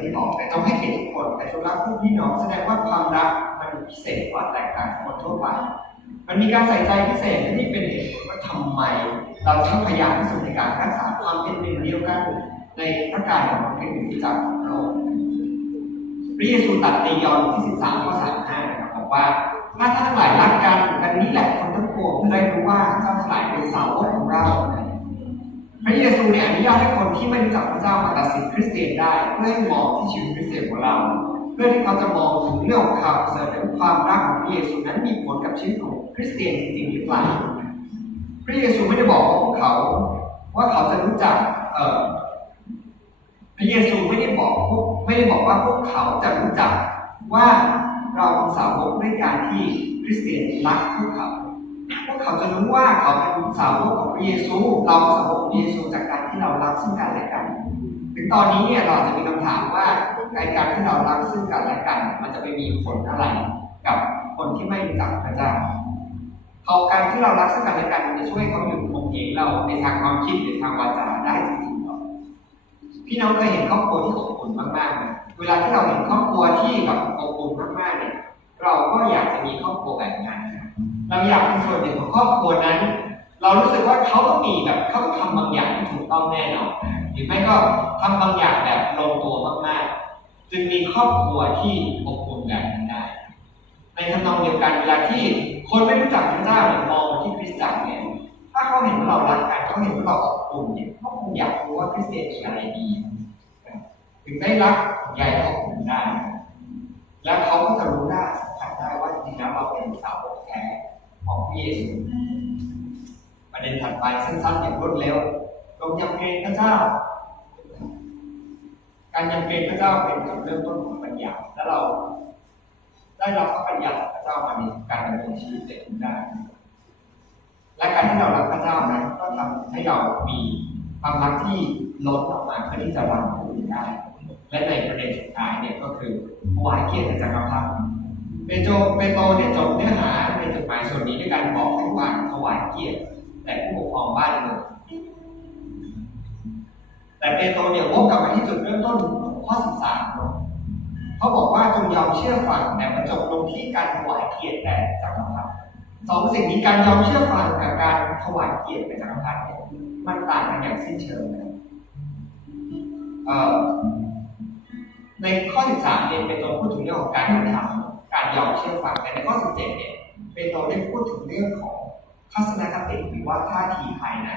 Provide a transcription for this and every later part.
อย่างที่บอกแต่จงให้เกียรติทุกคนแต่จงรักผู้พี่น้องแสดงว่าความรักมันพิเศษกว่าแตกต่างจากคนทั่วไป มันมีการใส่ใจพิเศษที่เป็นเหตุผลว่าทำไม เราต้องพยายามที่สุดในการรักษาความเป็นหนึ่งเดียวกัน ในพระกายของพระคริสต์จากระองค์พระเยซูตรัสในยอห์นที่ 13 ข้อ 35 นะครับบอกว่าถ้าท่านทั้งหลายรักกันอันนี้แหละคนทั้งปวงจะได้รู้ว่าเจ้าทั้งหลายเป็นสาวกของเรา พระเยซูเนี่ยอนุญาตให้คนที่ไม่รู้จักพระเจ้ามาตัดสินคริสเตียนได้เพื่อให้มองที่ชีวิตคริสเตียนของเรา เพื่อที่เขาจะมองถึงเรื่องข่าวเสริฐและความรักของพระเยซูนั้นมีผลกับชีวิตของคริสเตียนจริงๆหรือเปล่าพระเยซูไม่ได้บอกพวกเขาว่าเขาจะรู้จักเอ่อพระเยซูไม่ได้บอกพวกไม่ได้บอกว่าพวกเขาจะรู้จักว่าเราสาวกด้วยการที่คริสเตียนรักพวกเขา เขาจะรู้ว่าเขาเป็นสาวกของพระเยซู เราสาวกของพระเยซูจากการที่เรารักซึ่งกันและกันถึงตอนนี้เนี่ยเราจะมีคำถามว่าในการที่เรารักซึ่งกันและกัน มันจะไปมีผลอะไรกับคนที่ไม่รู้จักพระเจ้าเขาการที่เรารักซึ่งกันและกันจะช่วยเขาอยู่คงเหงเราในทางความคิดหรือทางวาจาได้จริงๆหรอพี่น้องเคยเห็นครอบครัวที่อบอุ่นมากๆไหมเวลาที่เราเห็นครอบครัวที่แบบอบอุ่นมากๆเนี่ยเราก็อยากจะมีครอบครัวแบบนั้นนะ เราอยากเป็นส่วนหนึ่งของครอบครัวนั้น เรารู้สึกว่าเขาต้องมีแบบเขาต้องทำบางอย่างที่ถูกต้องแน่นอนหรือไม่ก็ทำบางอย่างแบบลงตัวมากๆ จึงมีครอบครัวที่อบอุ่นแบบนั้นได้ ในทำนองเดียวกันเวลาที่คนไม่รู้จักพระเจ้าเนี่ยมองมาที่คริสตจักรเนี่ยถ้าเขาเห็นว่าเรารักกันเขาเห็นว่าเราอบอุ่นเนี่ยเขาคงอยากรู้ว่าคริสเตียนมีอะไรดี ถึงได้รักใหญ่อบอุ่นได้ 20ประเด็นถัดไปสั้นๆอย่างรวดเร็วลงยำเกรงพระเจ้า การยำเกรงพระเจ้าเป็นจุดเริ่มต้นของปัญญาแล้วเรา ได้รับพระปัญญาพระเจ้ามาในการดำเนินชีวิตเนทุได้และการที่เรารับพระเจ้านั้นก็ทำให้เรามีความรักที่ลดออกมาเพื่อที่จะรัผู้อื่นได้ และในประเด็นสุดท้ายเนี่ยก็คือวายเกียรติจากพระ เปโตรเปโตรเนี่ยจบเนื้อหาในจดหมายส่วนนี้ด้วยการบอกให้ว่าถวายเกียรติแต่ผู้ปกครองบ้านเมืองแต่เปโตรเนี่ยวกกลับมาที่จุดเริ่มต้นของข้อ13เนาะเขาบอกว่าจงยอมเชื่อฟังแต่มาจบลงที่การถวายเกียรติแด่จักรพรรดิสองสิ่งนี้การยอมเชื่อฟังกับการถวายเกียรติแด่จักรพรรดิมันต่างกันอย่างสิ้นเชิงนะเอ่อในข้อ 13เนี่ยเป็นตัวพูดถึงเรื่องของการกระทำ ยอมเชื่อฟังแต่ในข้อ 17 เนี่ยเป็นตัวได้พูดถึงเรื่องของทัศนคติหรือว่าท่าทีภายใน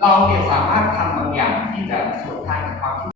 เราเนี่ยสามารถทำบางอย่างที่จะสวนทางกับความคิด